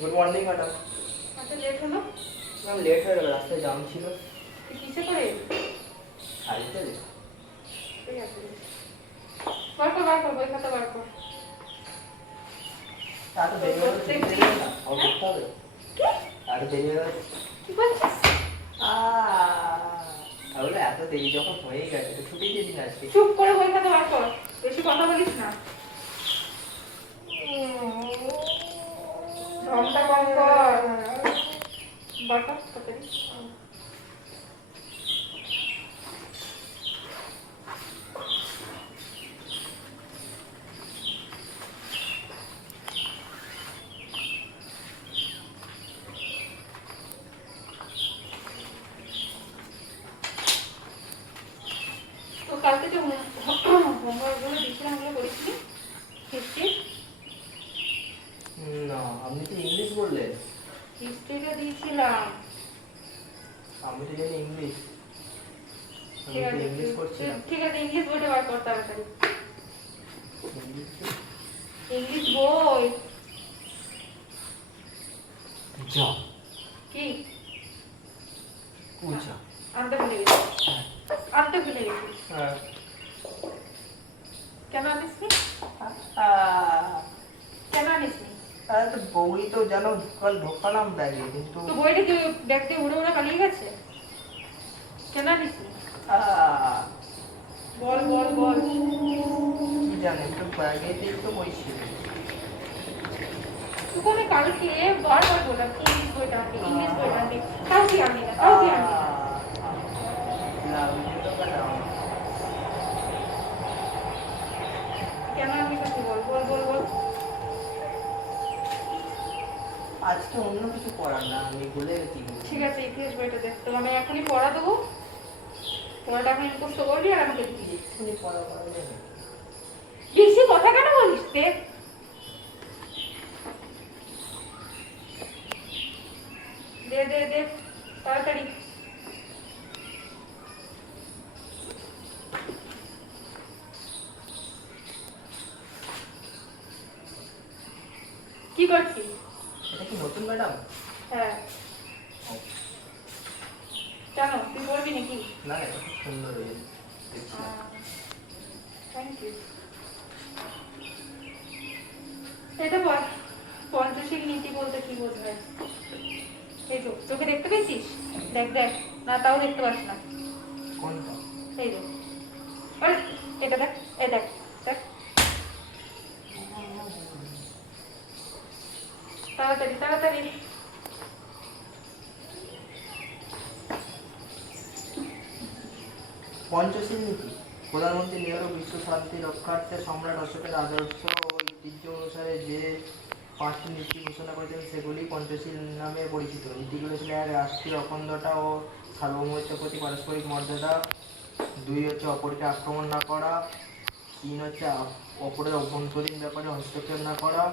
Good morning madam. আচ্ছা late হলো? Ma'am late হয়ে গেল, রাস্তায় জাম ছিল। কিসে করে? সাইকেল। ঠিক আছে, বার কর বই খাতা বার কর। এত দেরি হয়ে গেল, ছুটি দিয়ে না আর করতে হবে। আর দেরি হয়ে গেল। কি বলছিস? তাহলে এত দেরি যখন হয়ে গেছে তো ছুটি দিয়ে দিন আজকে। চুপ করে বই খাতা বার কর, বেশি কথা বলিস না। ঢংটা কম কর, বার কর তাড়াতাড়ি। তো কালকে যে হোমওয়ার্কগুলো দিয়েছিলাম ওগুলো করিসনি? হিস্ট্রি? না, আপনি তো ইংলিশ বললেন। হিস্ট্রিটা দিয়েছিলাম। আমি তো জানি ইংলিশ। আমি ঠিক তো আছে, ইংলিশ করছিলাম। ঠিক আছে, ইংলিশ বইটা বার কর তাড়াতাড়ি। ইংলিশ ইংলিশ বই। যা কি? কুচা। আনতে ভুলে গেছি। আনতে ভুলে গেছি। হ্যাঁ। কেন আনিসনি? কেন আনিসনি? তো বই তো জানো কাল ঢোকালাম ব্যাগে, কিন্তু তো বইটা কি ব্যাগ দিয়ে উড়ে উড়ে পালিয়ে গেছে? কেন আনিসনি? বল বল বল। কি জানি তো ব্যাগেতেই তো বই ছিল। তোকে আমি কালকে বারবার বললাম ইংলিশ বইটা আনতে, ইংলিশ বইটা আনতে, তাও কি আনলি না, তাও কি আনলি না? কেন আনলি না তুই বল বল বল বল। আজকে অন্য কিছু করার না, আমি ভুলে গেছি। ঠিক আছে, ইতিহাস বইটা দেখ, তো আমি এখনই পড়া দেবো। পড়াটা আমি মুখস্থ করবি আর আমাকে দিবি। এক্ষুনি পড়া করা যাবে। বেশি কথা কেন বলিস? দেখ দে দে দে তাড়াতাড়ি। কি করছিস? এটা কি নতুন ম্যাডাম? হ্যাঁ। কেন তুই বলবি নাকি? না, এটা খুব সুন্দর হয়েছে। Thank you. এটা বল, পঞ্চশীল নীতি বলতে কি বোঝায়? এই তো চোখে দেখতে পেয়েছিস? দেখ দেখ, না তাও দেখতে পাস না। কোনটা? এই তো, আরে এটা দেখ, এই দেখ দেখ, তাড়াতাড়ি তাড়াতাড়ি। পঞ্চশীল নীতি। প্রধানমন্ত্রী নেহরু বিশ্ব শান্তি রক্ষার্থে সম্রাট অশোকের আদর্শ ও ঐতিহ্য অনুসারে যে 5টি নীতি ঘোষণা করেছেন সেগুলি পঞ্চশীল নামে পরিচিত। নীতিগুলো ছিল: 1. রাষ্ট্রীয় অখণ্ডতা ও সার্বভৌমত্বের প্রতি পারস্পরিক মর্যাদা। 2 হচ্ছে অপরকে আক্রমণ না করা। 3 হচ্ছে অপরের অভ্যন্তরীণ ব্যাপারে হস্তক্ষেপ না করা।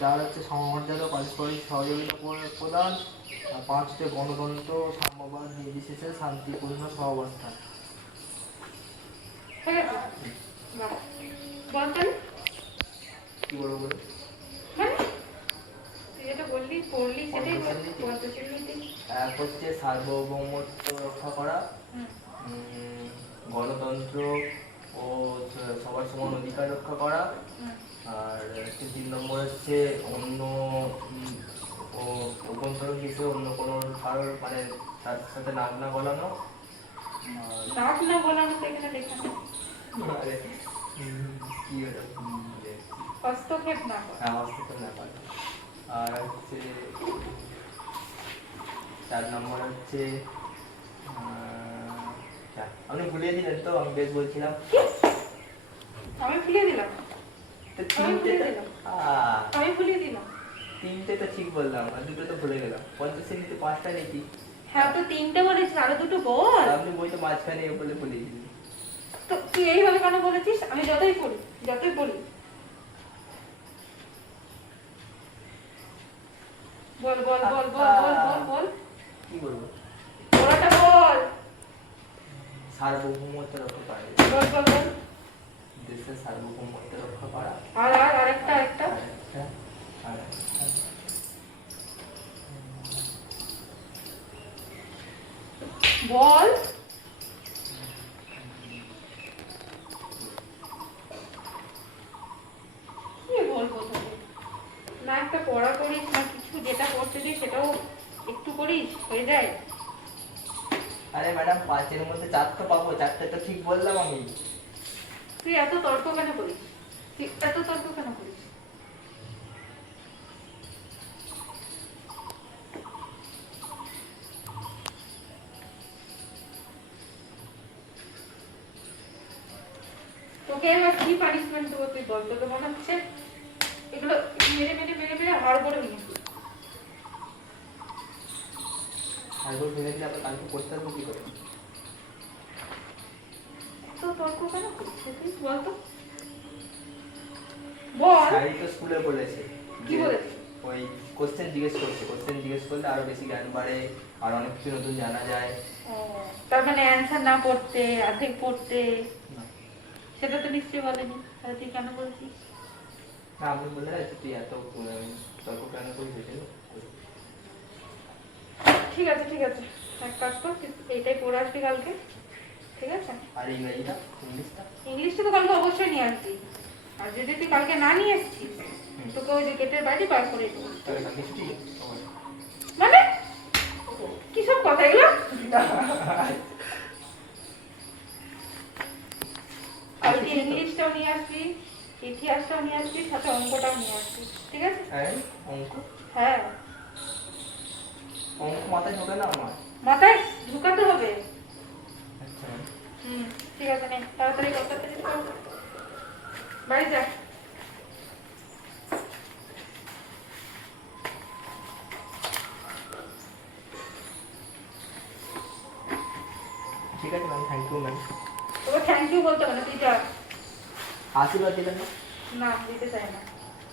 4 হচ্ছে সমমর্যাদা পারস্পরিক সহযোগিতা প্রদান। 5 হচ্ছে গণতন্ত্র সাম্যবাদ নির্বিশেষে শান্তিপূর্ণ সহাবস্থান। ঠিক আছে, বাহ, বল তাহলে। কি বলবো বলে? মানে তুই যেটা বললি পড়লি সেটাই বল। পঞ্চশীল নীতি। পঞ্চশীল নীতি। 1 হচ্ছে সার্বভৌমত্ব রক্ষা করা। হুম। গণতন্ত্র ও সবার সমান অধিকার রক্ষা করা। হুম। আর 3 নম্বর হচ্ছে অন্য ও অভ্যন্তরীণ হিসেবে অন্য কোনো কারোর মানে তার সাথে নাক না গলানো। নাক না গলানো তো এখানে লেখা নেই। আরে কি হলো? হস্তক্ষেপ না করা। হ্যাঁ, হস্তক্ষেপ না করা। আর হচ্ছে 4 নম্বর হচ্ছে আপনি ভুলিয়ে দিলেন তো, আমি বেশ বলছিলাম। আমি ভুলিয়ে দিলাম, তো আমি ভুলিয়ে 3টে দিলাম, আমি ভুলিয়ে দিলাম। 3টে তো ঠিক বললাম, আর 2টো তো ভুলে গেলাম। পঞ্চশীল নীতি 5টা নীতি। হ্যাঁ তো 3টে বলেছিস, আরো 2টো বল। আপনি বইটা মাঝখানে বলে ভুলে দিলেন। তো তুই এইভাবে কেন বলেছিস? আমি যতই পড়ি, যতই বলি। বল বল বল বল বল বল বল। কি বলবো? পড়াটা বল। সার্বভৌমত্ব রক্ষা করা। বল বল বল। দেশের সার্বভৌমত্ব রক্ষা করা। আর আরেকটা আরেকটা। আর একটা বল। কি বলবো তোকে? না একটা পড়া করিস না কিছু, যেটা করতে দিই সেটাও একটু করিস, হয়ে যায়। আরে ম্যাডাম 5-এর মধ্যে 4 তো পাবো, 4টে তো ঠিক বললাম আমি। তুই এত তর্ক কেন করিস? তুই এত তর্ক কেন করিস? তোকে এবার কি পানিশমেন্ট দেবো তুই বল? তোকে মনে হচ্ছে এগুলো মেরে মেরে মেরে মেরে হাড় করে নিয়েছিস। হাইবোল ভেঙে দিলে আবার কালকে করতে পারবো কি করে? তো তর্ক কেন করিস তুই বল তো? বল। স্যারই তো স্কুলে বলেছে কি যে বলেছে? ওই কোশ্চেন জিজ্ঞেস করছে, কোশ্চেন জিজ্ঞেস করলে আরো বেশি জ্ঞান বাড়ে, আর অনেক কিছু নতুন জানা যায়। ও, তার মানে অ্যান্সার না পড়তে, অর্ধেক পড়তে, না, সেটা তো নিশ্চয়ই বলেনি, তাহলে তুই কেন বলছিস? না আপনি বললেন না যে তুই এত তর্ক কেন করিস এই জন্য। ঠিক আছে ঠিক আছে, এক কাজ কর, তুই এইটাই পড়ে আসবি কালকে, ঠিক আছে? আর ইংরেজিটা, ইংলিশটা? ইংলিশটা তো কালকে অবশ্যই নিয়ে আসবি। আর যদি তুই কালকে না নিয়ে এসছিস, তোকে ওই যে গেটের বাইরে বার করে দেবো। তাহলে কালকে ছুটি? মানে কি সব কথা এগুলো? কালকে ইংলিশটাও নিয়ে আসবি, ইতিহাসটাও নিয়ে আসবি, সাথে অঙ্কটাও নিয়ে আসবি, ঠিক আছে? হ্যাঁ, অঙ্ক? হ্যাঁ, অঙ্ক মাথায় ঢোকে না আমার। মাথায় ঢুকাতে হবে। আচ্ছা, ঠিক আছে, নে তাড়াতাড়ি কর, তাড়াতাড়ি কর। বাড়ি যা। ঠিক আছে ম্যাম, থ্যাংক ইউ ম্যাম। তোকে থ্যাংক ইউ বলতে হবে না, তুই যা। আশীর্বাদ দিলেন না? না, দিতে চাই না।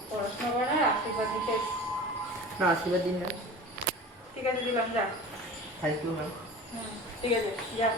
পড়াশোনা করে না, আশীর্বাদ দিতে। না, আশীর্বাদ দিন ম্যাম। ঠিক আছে, দিলাম, যা। Thank you ma'am. ঠিক আছে, যা।